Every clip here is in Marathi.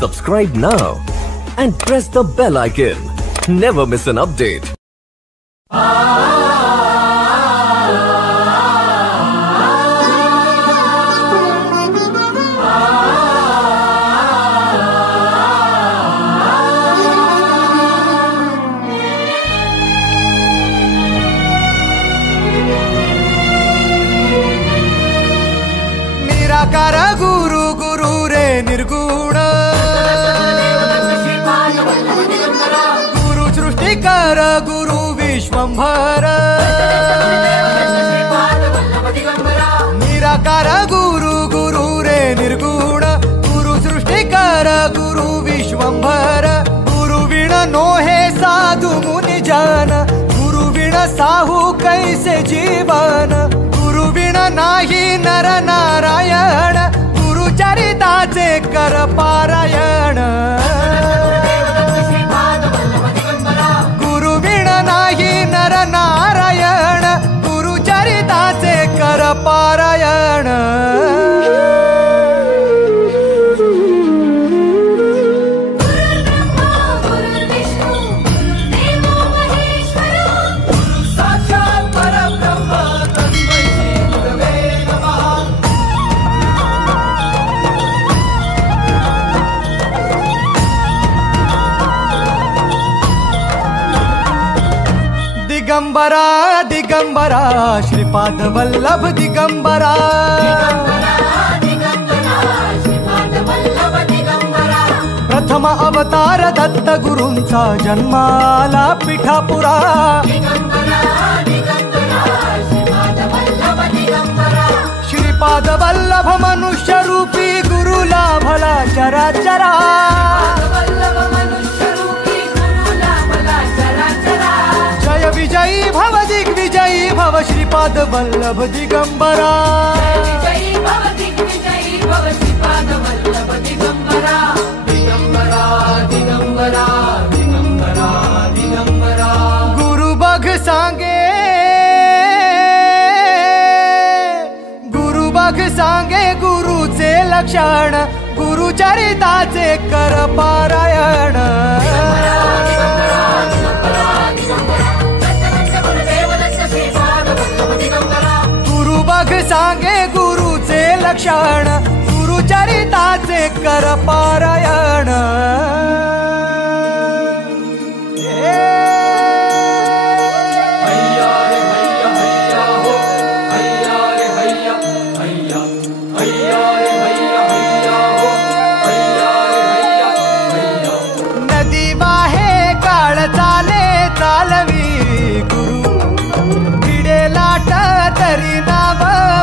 Subscribe now and press the bell icon. Never miss an update. निराकार गुरु गुरु रे निर्गुण गुरु सृष्टिकर गुरु विश्वंभर निराकार गुरु गुरु रे निर्गुण गुरु सृष्टिकर गुरु विश्वंभर गुरु विण नोहे साधु मुनि जन गुरु विण साहू कैसे जीवन गुरु विण नाही नर नारायण गुरु चरिताचे कर पारायण गुरु विण नाही नर नारायण गुरु चरिताचे कर पारायण दिगंबरा दिगंबरा श्रीपाद वल्लभ दिगंबरा प्रथम अवतार दत्त गुरूंचा जन्माला पिठापुरा श्रीपाद वल्लभ मनुष्य रूपी गुरु लाभला चराचरा जय विजयी भव दिग्विजयी भव श्रीपाद वल्लभ दिगंबरा दिगंबरा दिगंबरा दिगंबरा गुरु बघ सांगे गुरुचे लक्षण गुरु चरिताचे कर पारायण गुरु बघ सांगे गुरुचे लक्षण गुरु चरिताचे कर पारायण नदी वाहे काळ चाले चालवी गुरु भिडे लाट तरी नाव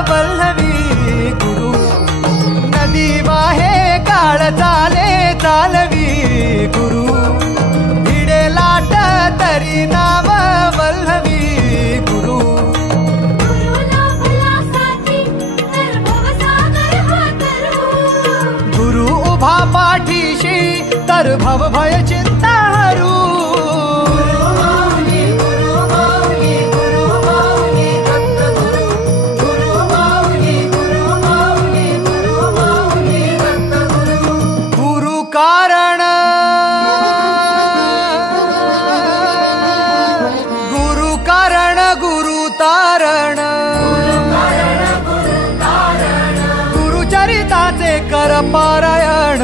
वल्लवी गुरु नदी वाहे काळ चाले चालवी गुरु भिडे लाट तरी नाव वल्लवी गुरु गुरु उभा पाठीशी तर भव भय चिंता हरू गुरु कारण गुरु कारण गुरु तारण गुरु चरिताचे कर पारायण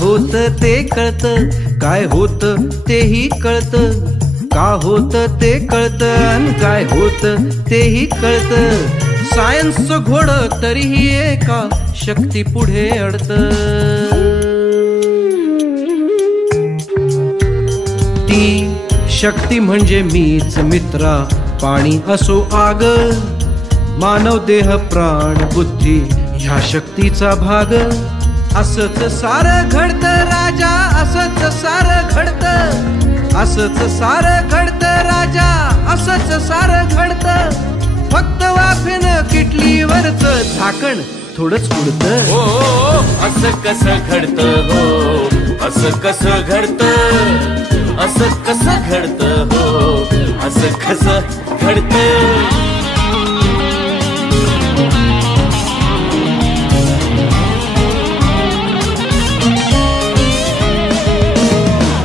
होत ते कळतं, काय होत तेही कळतं, का होत ते कळतं आणि काय होत तेही कळतं. सायन्सचं घोडं तरीही एका शक्ती पुढे अडतं. ती शक्ती म्हणजे मीच मित्रा, पाणी असो आग, मानव देह प्राण बुद्धी ह्या शक्तीचा भाग. असंच सारं घडतं राजा, असंच सारं घडतं, असंच सारं घडतं राजा, असंच सारं घडतं. फक्त वाफेनं किटलीवरचं झाकण थोडंच उडतं. हो असं कसं घडतं, हो असं कसं घडतं, असं कसं घडतं, हो असं कसं घडतं.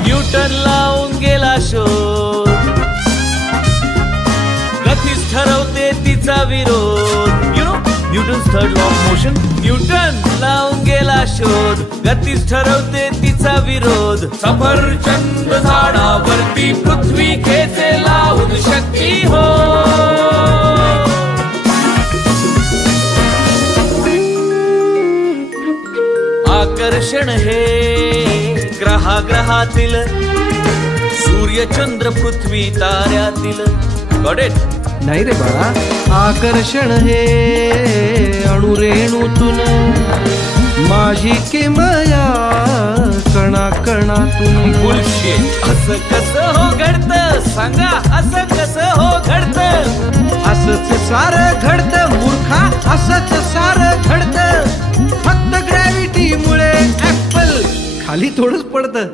न्यूटन लावून गेला शोध, गतीच ठरवते तिचा विरोध. You know Newton's third law of motion. Newton लावून गेला शोध, गतीच ठरवते तिचा विरोध. सफरचंद झाडावरती पृथ्वी खेचे लावून शक्ती हो. आकर्षण हे ग्रहातील, सूर्य चंद्र पृथ्वी ताऱ्यातील. Got it? नाही रे बाळा, आकर्षण हे अणुरेणूतून, माझी किमया कणा कणातून. बुलशिट. असं कसं हो घडतं, सांगा असं कसं हो घडतं. असंच सारं घडतं मूर्खा, असंच सारं घडतं. फक्त ग्रॅव्हिटी मुळे ऍपल खाली थोडंच पडतं.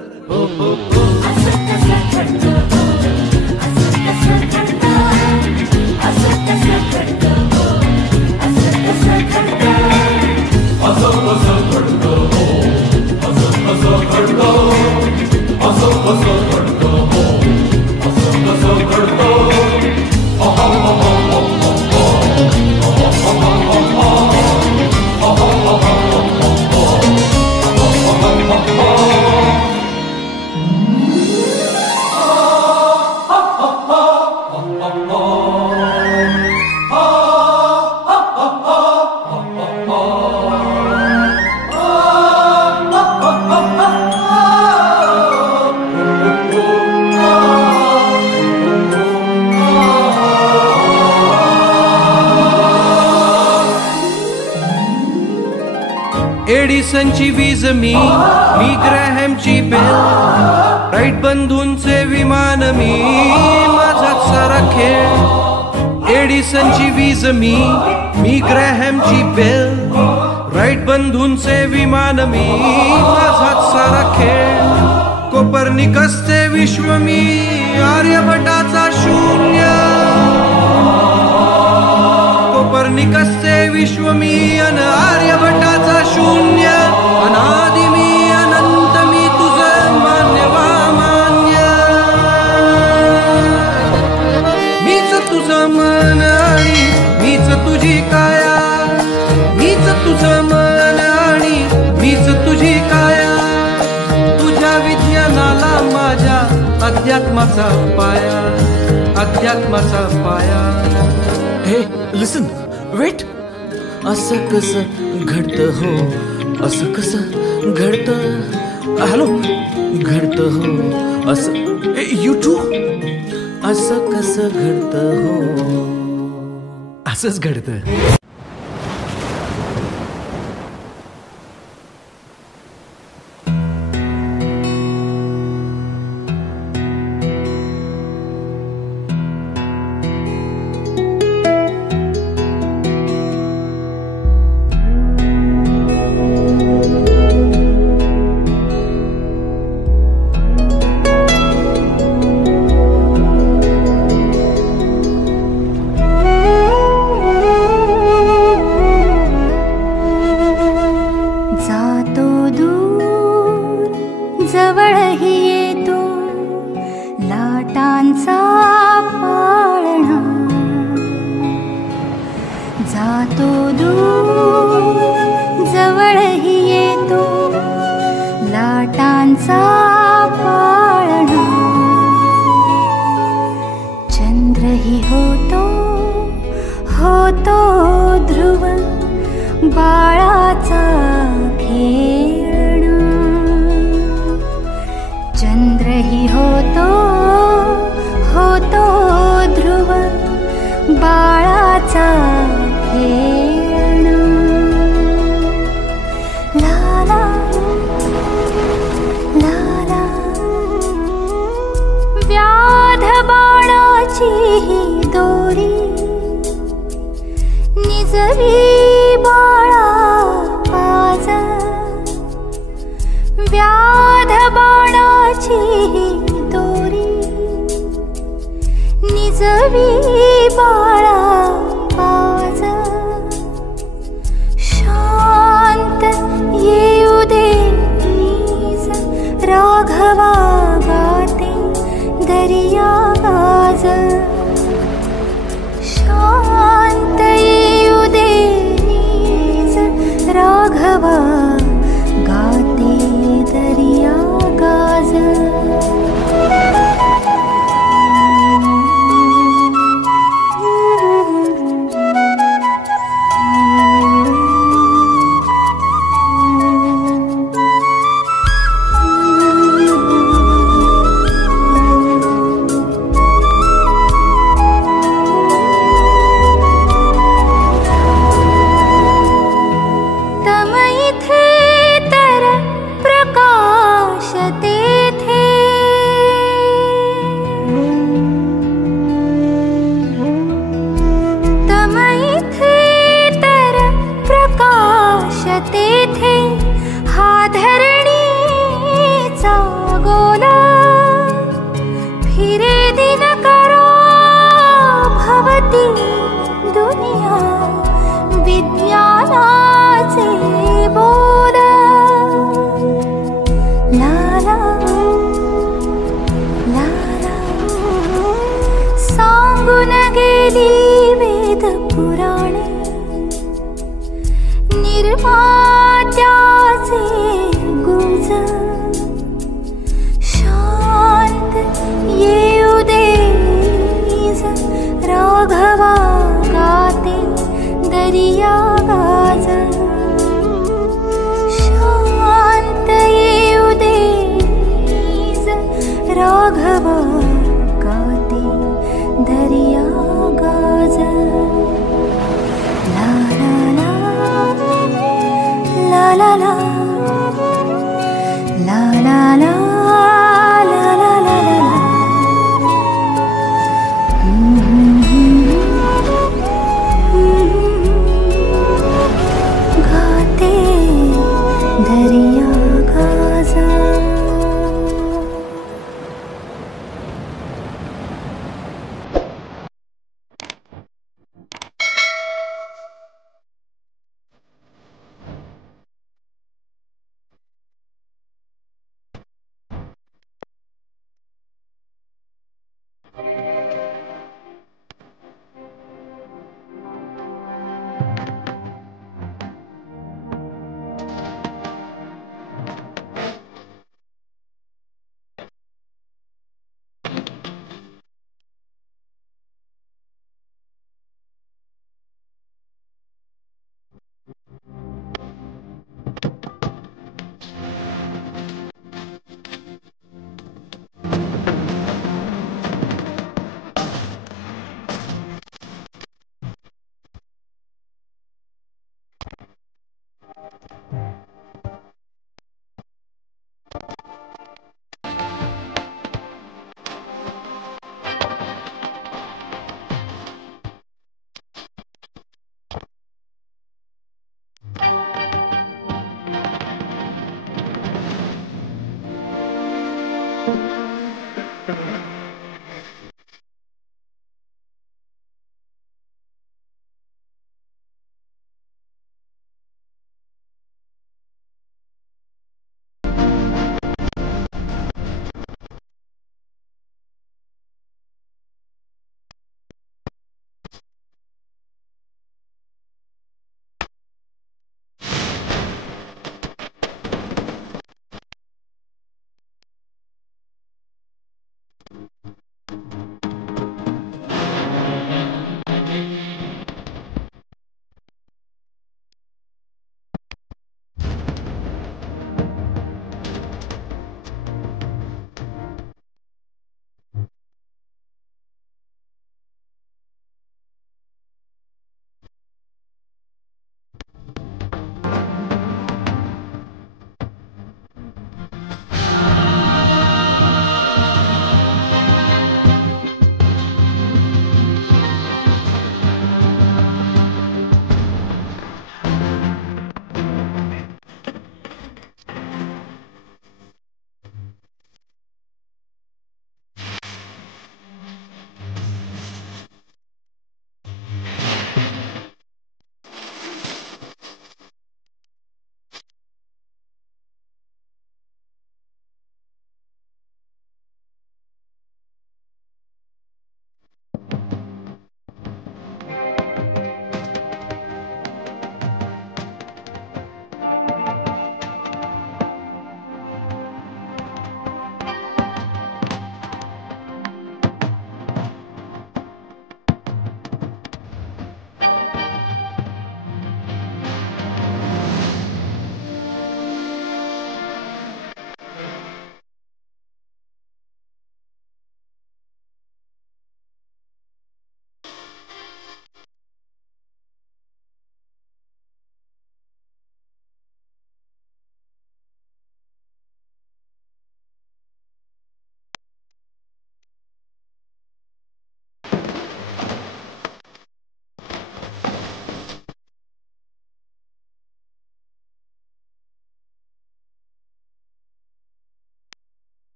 एडिसनची वीज मी ग्रॅहमची बेल, राईट बंधूंचे विमान मी, माझाच सारा खेळ. एडिसनची वीज मी ग्रॅहमची बेल, राईट बंधूंचे विमान मी, माझाच सारा खेळ. कोपर्निकसचे विश्व मी, आर्यभटाचा शून्य. कोपर्निकसचे विश्व मी अन आर्यभटाचा शून्य. अनादि मी अनंत मी, तुझं मान्य मान्य. मीच तुझं मन आणि मीच तुझी काया, मीच तुझं मन आणि मीच तुझी काया. तुझ्या विज्ञानाला माझ्या अध्यात्माचा पाया, अध्यात्माचा पाया. हे लिसन, वेट. असं कसं घडतं हो, असं कसं घडतं. हॅलो, घडतं हो असं. You too. असं कसं घडतं हो, असंच घडतं. जातो दूर जवळही येतो. ठेवी बाळा आवाज, शांत येऊ दे नीज राघवा गाते दर्या गाज, शांत येऊ दे नीज राघवा गाते दर्या गाज.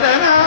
रा